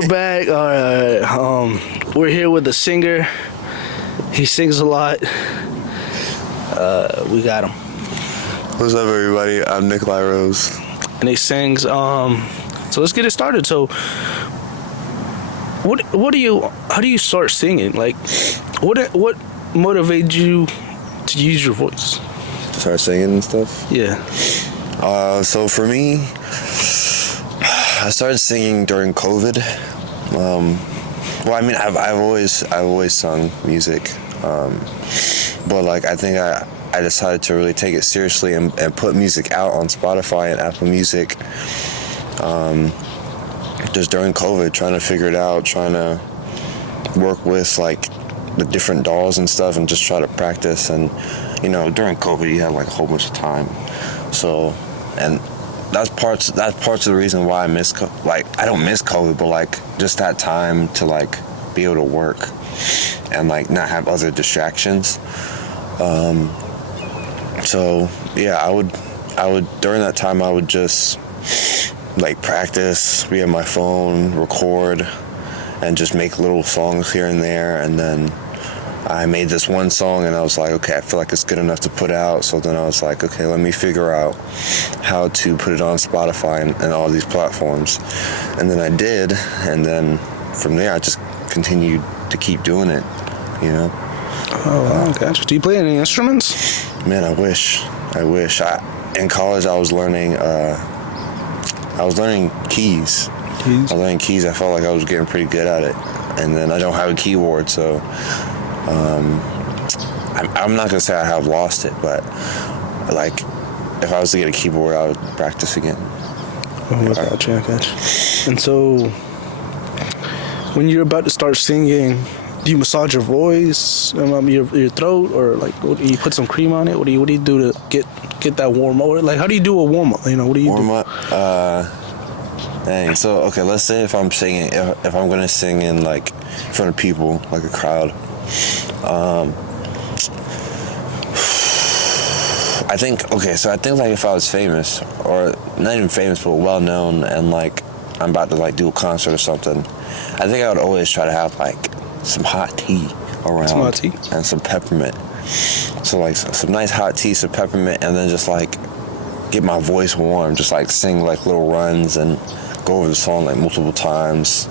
We're back. All right. We're here with the singer. He sings a lot. We got him, What's up, everybody? I'm Nikolai Rose. and he sings. So let's get it started. So, what do you? How do you start singing? Like, what motivated you to use your voice? To start singing and stuff. Yeah. So for me, I started singing during COVID. Well, I mean, I've always sung music, but like I think I decided to really take it seriously and put music out on Spotify and Apple Music. Just during COVID, trying to figure it out, trying to work with like the different DAWs and stuff, and just try to practice. And you know, during COVID, you have like a whole bunch of time, so and. That's parts of the reason why I miss, like, I don't miss COVID, but like just that time to like be able to work and like not have other distractions. So yeah, I would during that time I would just like practice, be on my phone, record, and just make little songs here and there. And then I made this one song and I was like, okay, I feel like it's good enough to put out. So then I was like, okay, let me figure out how to put it on Spotify and all these platforms. And then I did. And then from there, I just continued to keep doing it, you know? Oh, wow, gotcha. Do you play any instruments? Man, I wish. In college, I was learning keys. I was learning keys. I felt like I was getting pretty good at it. And then I don't have a keyboard, so I'm not gonna say I have lost it, but like if I was to get a keyboard, I would practice again. Oh, I gotcha. And so, when you're about to start singing, do you massage your voice, your throat, or like what, do you put some cream on it? What do you do to get that warm up? Like, how do you do a warm up? You know, what do you warm do? up? Dang. So okay, let's say if I'm singing, if I'm gonna sing in like in front of people, like a crowd. I think like if I was famous, or not even famous, but well known, and like I'm about to like do a concert or something, I think I would always try to have like some hot tea around. Some hot tea? And some peppermint. So like some nice hot tea, some peppermint, and then just like get my voice warm, just like sing like little runs and go over the song like multiple times.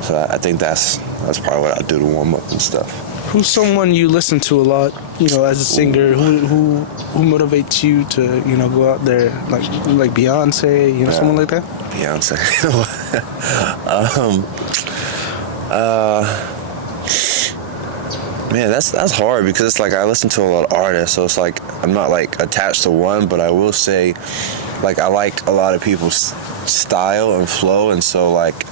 So I think that's probably what I do to warm up and stuff. Who's someone you listen to a lot, you know, as a singer? Who motivates you to, you know, go out there, like Beyonce, you know, someone like that? Beyonce. Man, that's hard because it's like I listen to a lot of artists, so it's like I'm not like attached to one, but I will say, like, I like a lot of people's style and flow, and so like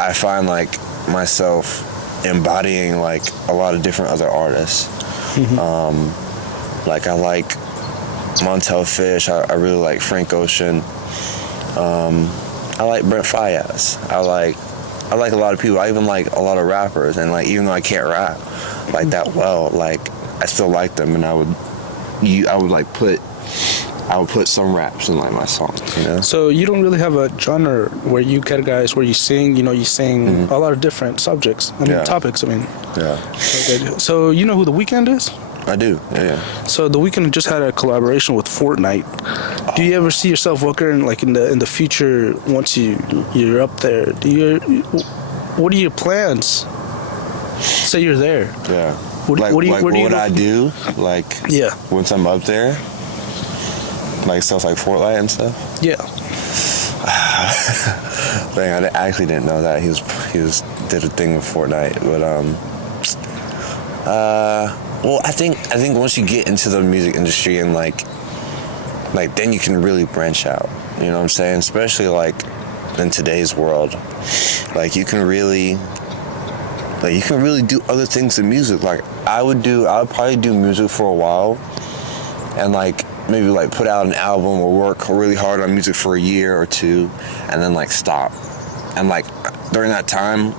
I find like myself embodying like a lot of different other artists. Like I like Montel Fish. I really like Frank Ocean. I like Brent Faiyaz. I like a lot of people. I even like a lot of rappers, and like even though I can't rap like that well, like I still like them, and I would put some raps in like my songs, you know. So you don't really have a genre where you categorize where you sing. You know, you sing a lot of different subjects. Topics. I mean. Yeah. So you know who The Weeknd is? I do. Yeah. So The Weeknd just had a collaboration with Fortnite. Do you ever see yourself working like in the future once you're up there? What are your plans? Say you're there. Yeah. What would I do? Like. Yeah. Once I'm up there. Like stuff like Fortnite and stuff. Yeah. Dang, I actually didn't know that he did a thing with Fortnite, but well, I think once you get into the music industry and like then you can really branch out. You know what I'm saying? Especially like in today's world, like you can really do other things in music. Like I would probably do music for a while, and like maybe like put out an album or work really hard on music for a year or two, and then like stop. And like during that time,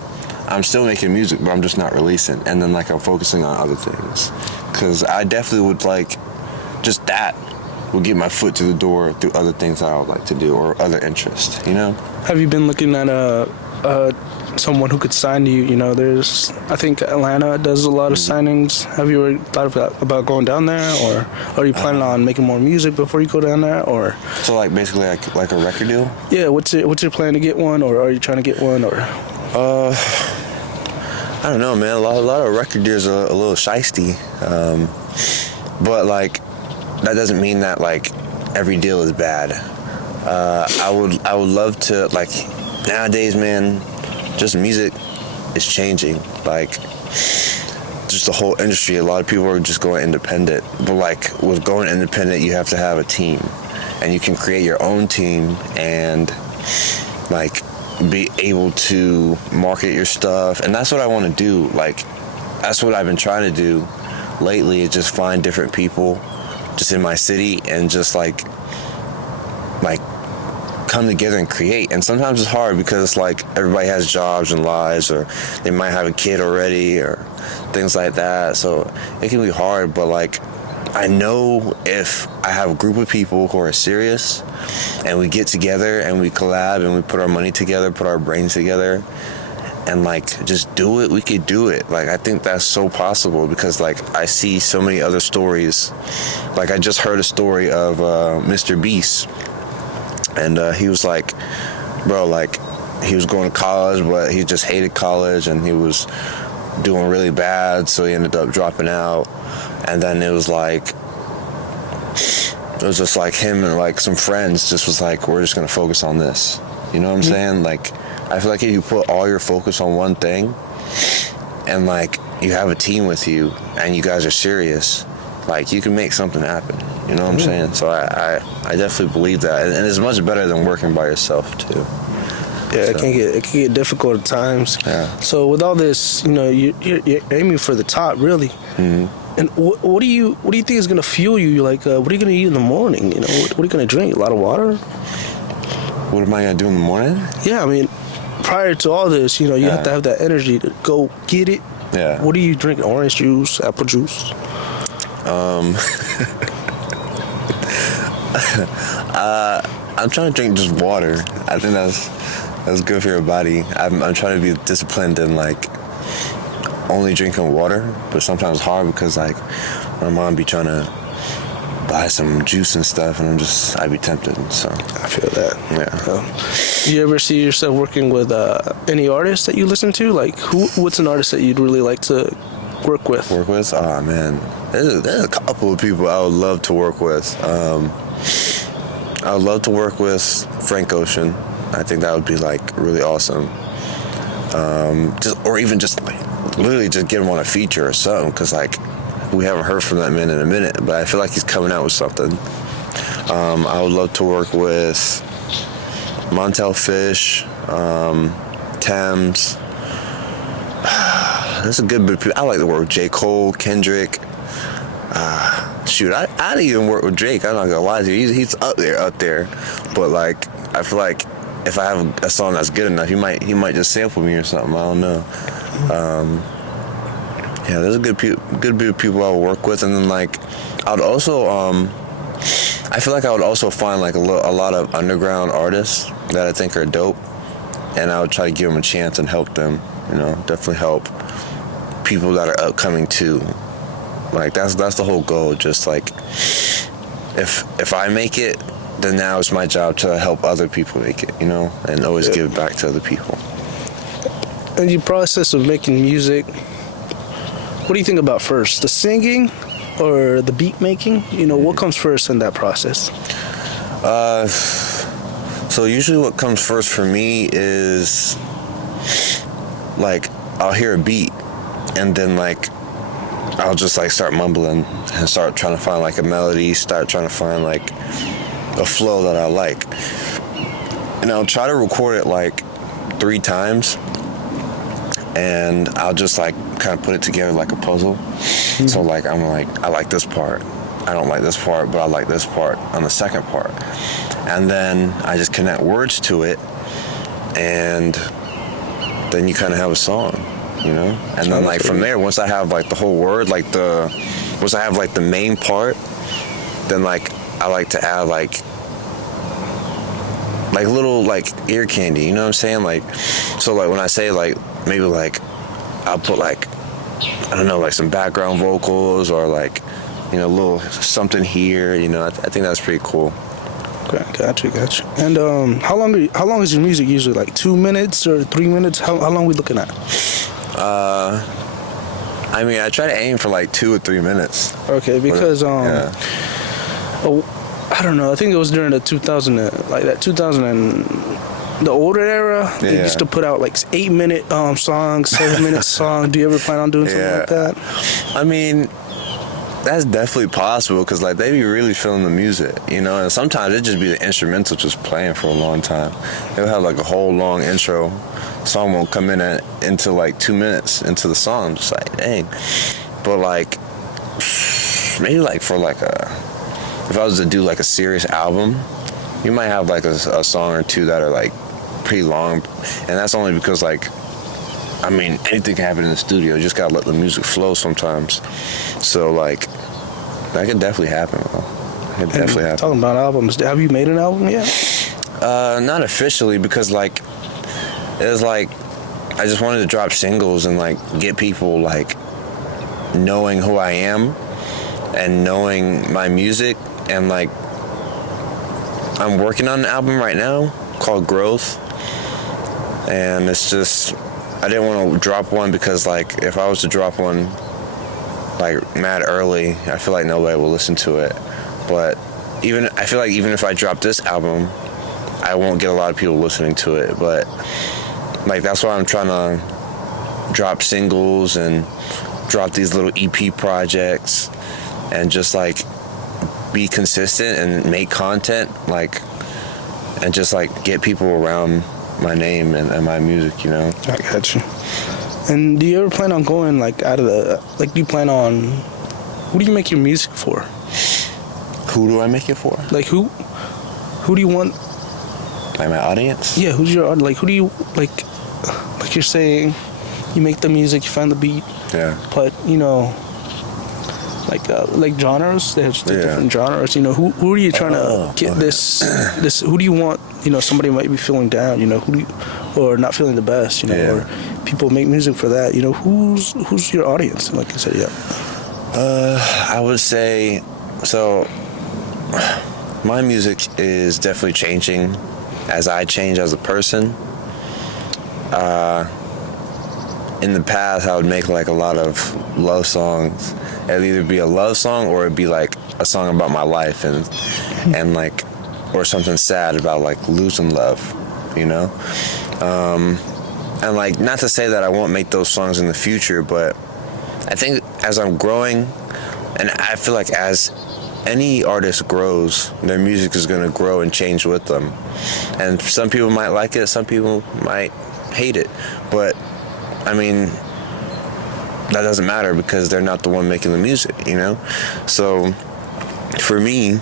I'm still making music, but I'm just not releasing. And then like I'm focusing on other things, because I definitely would like just that will get my foot to the door through other things that I would like to do or other interests, you know? Have you been looking at someone who could sign you? You know, I think Atlanta does a lot of signings. Have you ever thought about going down there, or are you planning on making more music before you go down there, or? So like basically like a record deal? Yeah, what's your plan to get one, or are you trying to get one, or? I don't know, man. A lot of record deals are a little shiesty, but like that doesn't mean that like every deal is bad. I would love to, like, nowadays, man, just music is changing. Like, just the whole industry, a lot of people are just going independent. But like with going independent, you have to have a team, and you can create your own team and like be able to market your stuff. And that's what I want to do. Like, that's what I've been trying to do lately, is just find different people just in my city and just like come together and create. And sometimes it's hard because like everybody has jobs and lives, or they might have a kid already or things like that, so it can be hard. But like, I know if I have a group of people who are serious and we get together and we collab and we put our money together, put our brains together, and like just do it, we could do it. Like, I think that's so possible, because like I see so many other stories. Like, I just heard a story of Mr. Beast, and he was like, bro, like he was going to college, but he just hated college and he was doing really bad, so he ended up dropping out. And then it was just like him and like some friends just was like, we're just gonna focus on this. You know what I'm saying? Like, I feel like if you put all your focus on one thing, and like you have a team with you and you guys are serious, like you can make something happen. You know what I'm saying? So I definitely believe that, and it's much better than working by yourself too. Yeah, So. it can get difficult at times. Yeah. So with all this, you know, you're aiming for the top, really. Mm-hmm. And what do you think is gonna fuel you? Like, what are you gonna eat in the morning? You know, what are you gonna drink? A lot of water? What am I gonna do in the morning? Yeah, I mean, prior to all this, you know, you have to have that energy to go get it. Yeah. What are you drinking? Orange juice, apple juice? I'm trying to drink just water. I think that's good for your body. I'm trying to be disciplined in like only drinking water, but sometimes it's hard because like my mom be trying to buy some juice and stuff, and I'd be tempted. So I feel that. Yeah. You ever see yourself working with any artists that you listen to? Like, what's an artist that you'd really like to work with? Oh man, there's a couple of people I would love to work with. I would love to work with Frank Ocean. I think that would be like really awesome. Or even just like literally just get him on a feature or something, because like we haven't heard from that man in a minute, but I feel like he's coming out with something. I would love to work with Montel Fish, Thames. That's a good bit of people. I like to work with J. Cole, Kendrick. I'd even work with Drake. I'm not gonna lie to you. He's up there. But like, I feel like if I have a song that's good enough, he might just sample me or something. I don't know. Yeah, there's a good bit of people I would work with, and then like, I would also I feel like I would also find like a lot of underground artists that I think are dope, and I would try to give them a chance and help them. You know, definitely help people that are upcoming too. Like that's the whole goal. Just like if I make it, then now it's my job to help other people make it. You know, and always give back to other people. And your process of making music, what do you think about first, the singing or the beat making? You know, what comes first in that process? So usually what comes first for me is like I'll hear a beat, and then like I'll just like start mumbling and start trying to find like a melody, start trying to find like a flow that I like. And I'll try to record it like 3 times, and I'll just like kind of put it together like a puzzle. Mm-hmm. So like I'm like, I like this part, I don't like this part, but I like this part on the second part. And then I just connect words to it, and then you kind of have a song, you know? And then like from there, once I have like the whole word, once I have like the main part, then like I like to add like like little like ear candy, you know what I'm saying? Like, so like when I say like maybe like I'll put like, I don't know, like some background vocals or like, you know, a little something here, you know. I think that's pretty cool. Okay, gotcha. And how long is your music usually? Like 2 minutes or 3 minutes? How long are we looking at? I mean, I try to aim for like 2 or 3 minutes. Okay, because Yeah. I don't know. I think it was during the 2000 and the older era. They Yeah. used to put out like 8-minute songs, 7-minute song. Do you ever plan on doing something like that? I mean, that's definitely possible because like they be really feeling the music, you know. And sometimes it just be the instrumental just playing for a long time. They'll have like a whole long intro. Song won't come into like 2 minutes into the song. I'm just like, dang. But like maybe like for like if I was to do like a serious album, you might have like a song or two that are like pretty long, and that's only because like, I mean, anything can happen in the studio. You just gotta let the music flow sometimes. So like, that could definitely happen, bro. It could definitely happen. Talking about albums, have you made an album yet? Not officially, because like, it was like, I just wanted to drop singles and like get people like knowing who I am and knowing my music. And like, I'm working on an album right now called Growth, and it's just, I didn't want to drop one because like if I was to drop one like mad early, I feel like nobody will listen to it. But I feel like even if I drop this album, I won't get a lot of people listening to it. But like that's why I'm trying to drop singles and drop these little EP projects and just like be consistent and make content, like, and just like get people around my name and my music, you know. I got you. And do you ever plan on going like out of the, like, do you plan on, who do you make your music for? Who do I make it for? Like who do you want? Like my audience? Yeah, who's your, like, who do you, like you're saying, you make the music, you find the beat, Yeah. but, you know, like genres, there's different genres, you know, who are you trying to get this, who do you want, you know, somebody might be feeling down, you know, or not feeling the best, you know, or people make music for that, you know, who's your audience? Like I said, I would say, so my music is definitely changing as I change as a person. In the past, I would make like a lot of love songs. It'd either be a love song or it'd be like a song about my life and like, or something sad about like losing love, you know? And like, not to say that I won't make those songs in the future, but I think as I'm growing, and I feel like as any artist grows, their music is going to grow and change with them. And some people might like it, some people might hate it, but I mean, that doesn't matter because they're not the one making the music, you know? So for me,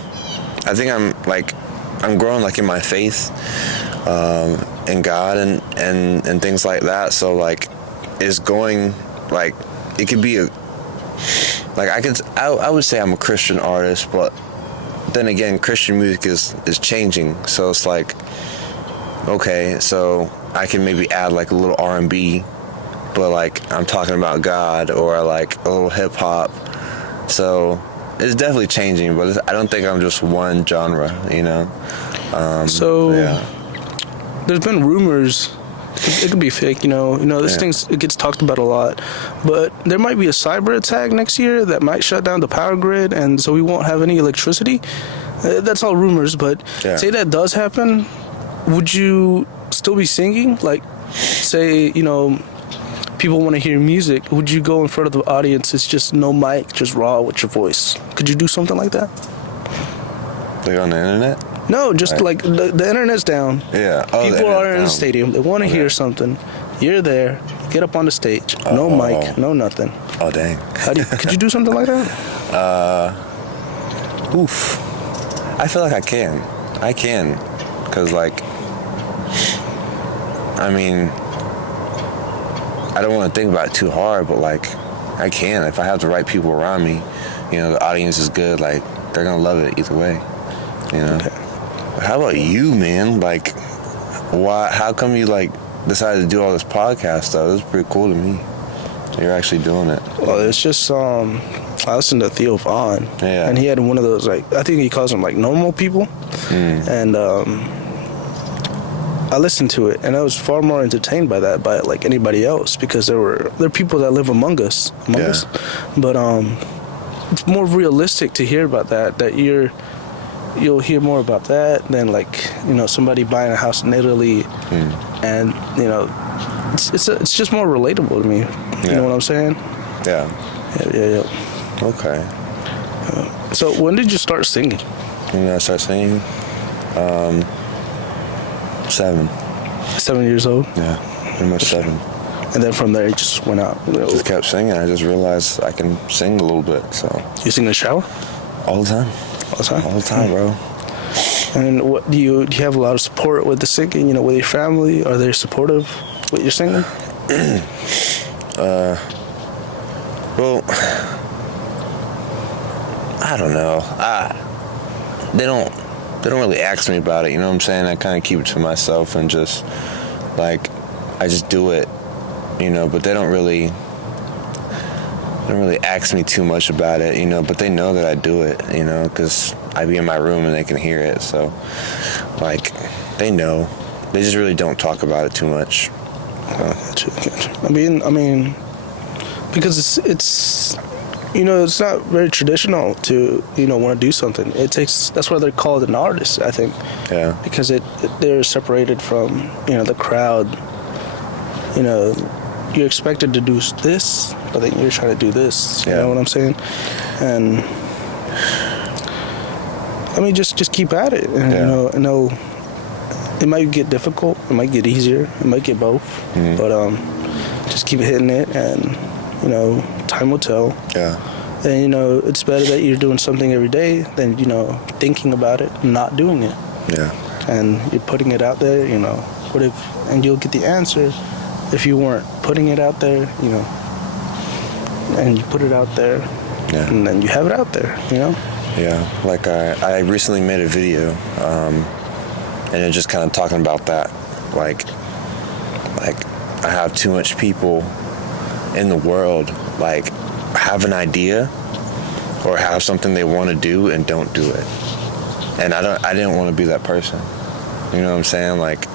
I think I'm growing like in my faith in God and things like that. So like it's going, like it could be I would say I'm a Christian artist, but then again, Christian music is changing. So it's like, okay, so I can maybe add like a little R&B, but like I'm talking about God, or like a little hip hop. So it's definitely changing, but I don't think I'm just one genre, you know. There's been rumors. It could be fake, you know. This it gets talked about a lot, but there might be a cyber attack next year that might shut down the power grid, and so we won't have any electricity. That's all rumors, but say that does happen, would you still be singing? Like, say, you know, people want to hear music, would you go in front of the audience? It's just no mic, just raw with your voice. Could you do something like that? Like on the internet? No, just like the internet's down. Yeah. People are in the stadium. They want to hear something. You're there. Get up on the stage. No mic. No nothing. Oh, dang. Could you do something like that? Oof. I feel like I can. Because, like, I mean, I don't want to think about it too hard, but, like, I can. If I have the right people around me, you know, the audience is good, like, they're going to love it either way, you know? Okay. How about you, man? Like, why? How come you like decided to do all this podcast stuff? It was pretty cool to me. You're actually doing it. Well, it's just I listened to Theo Vaughn, Yeah. and he had one of those, like, I think he calls them like normal people, and I listened to it, and I was far more entertained by that by like anybody else, because there are people that live among us, but it's more realistic to hear about that you'll hear more about that than, like, somebody buying a house in Italy, and it's just more relatable to me. You know what I'm saying? Yeah. Yeah. Okay. So when did you start singing? When did I start singing? 7. 7 years old? Yeah, pretty much 7. And then from there, you just went out. Just kept singing. I just realized I can sing a little bit. So You sing in the shower? all the time. All the time? All the time, bro. And what do you have a lot of support with the singing? With your family? Are they supportive with your singing? Well, I don't know. They don't really ask me about it. You know what I'm saying? I kind of keep it to myself and just like I just do it. But they don't really ask me too much about it. But they know that I do it. Because I be in my room and they can hear it. So, like, they know. They just really don't talk about it too much. Gotcha. I mean, because it's it's not very traditional to want to do something. That's why they're called an artist, I think. Yeah. Because they're separated from the crowd. You're expected to do this, but then you're trying to do this. You know what I'm saying? And I mean, just keep at it. And, I know it might get difficult. It might get easier. It might get both. But just keep hitting it, and time will tell. Yeah. And it's better that you're doing something every day than thinking about it and not doing it. Yeah. And you're putting it out there. What if? And you'll get the answer if you weren't putting it out there. And you put it out there. Yeah. And then you have it out there. Yeah, like I recently made a video, and it's just kind of talking about that, like I have too much people in the world, like, have an idea or have something they want to do and don't do it, and I didn't want to be that person. You know what I'm saying? Like,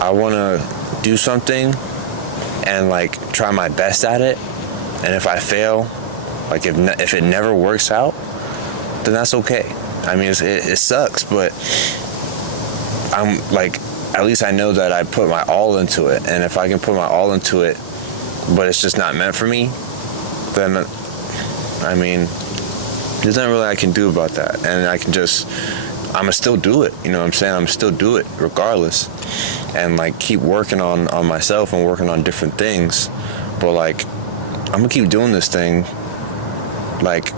I want to do something and like try my best at it, and if I fail, like if it never works out, then that's okay. I mean, it sucks, but I'm like, at least I know that I put my all into it. And if I can put my all into it, but it's just not meant for me, then, I mean, there's nothing really I can do about that. And I'ma still do it. You know what I'm saying? I'm still do it regardless. And like keep working on myself and working on different things. But like, I'm gonna keep doing this thing, like,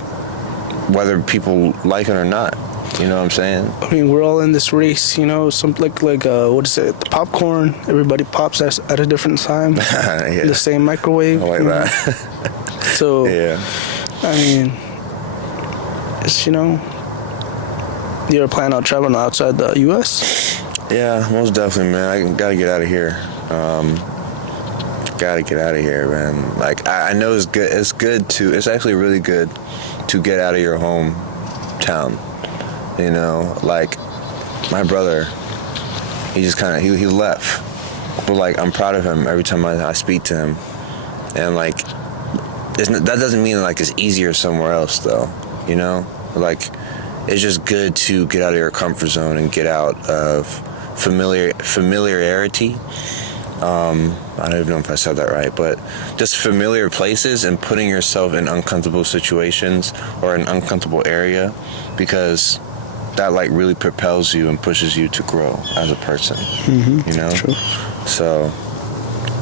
whether people like it or not. You know what I'm saying? I mean, we're all in this race, something like what is it? The popcorn. Everybody pops at a different time. Yeah. The same microwave. I like that. So, Yeah. I mean, it's, you ever plan on traveling outside the U.S.? Yeah, most definitely, man. I gotta get out of here. Gotta get out of here, man. Like, I know it's good. It's actually really good to get out of your hometown. Like, my brother, he just kind of, he left. But, like, I'm proud of him every time I speak to him. And, like, that doesn't mean, like, it's easier somewhere else, though. Like, it's just good to get out of your comfort zone and get out of familiarity. I don't even know if I said that right, but just familiar places and putting yourself in uncomfortable situations or an uncomfortable area, because that like really propels you and pushes you to grow as a person. True. So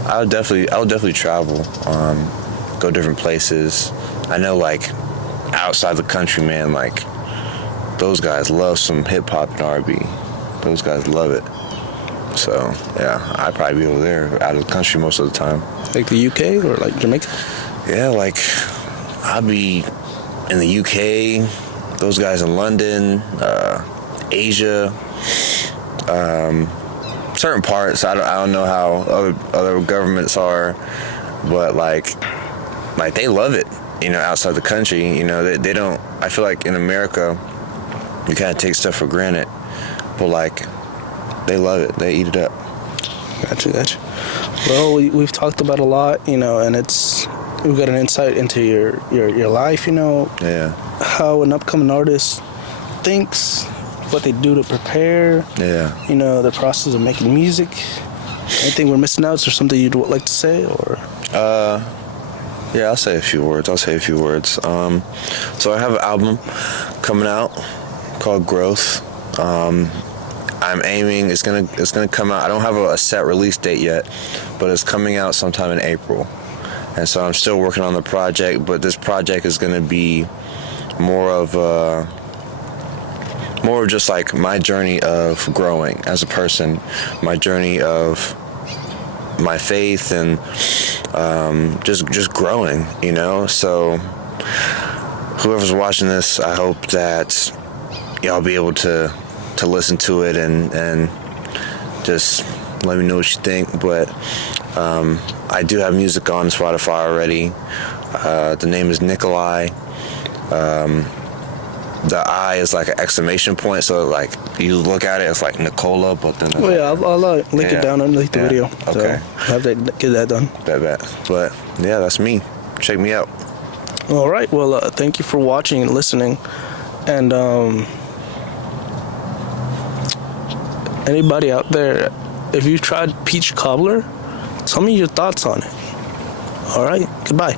I would definitely travel, go different places. I know, like, outside the country, man, like, those guys love some hip hop and R&B. Those guys love it. So, yeah, I'd probably be over there, out of the country most of the time. Like the UK or like Jamaica? Yeah, like, I'd be in the UK, those guys in London, Asia, certain parts. I don't know how other governments are, but like they love it. You know, outside the country, you know, they don't. I feel like in America, you kind of take stuff for granted, but like they love it. They eat it up. Gotcha. Well, we've talked about a lot, you know, and we've got an insight into your life, you know. Yeah. How an upcoming artist thinks, what they do to prepare. Yeah. You know, the process of making music. Anything we're missing out? Is there something you'd like to say, or? Yeah, I'll say a few words. So I have an album coming out called Growth. I'm aiming. It's gonna come out. I don't have a set release date yet, but it's coming out sometime in April. And so I'm still working on the project, but this project is gonna be more of just like my journey of growing as a person, my journey of my faith, and just growing, you know. So whoever's watching this, I hope that y'all be able to listen to it and just let me know what you think. But I do have music on Spotify already. The name is Nikolai. The I is like an exclamation point, so like you look at it, it's like Nicola, but then I'll link it down underneath the video. Okay. So have to get that done. Bet. But yeah, that's me. Check me out. All right. Well, thank you for watching and listening. And anybody out there, if you tried peach cobbler, tell me your thoughts on it. All right. Goodbye.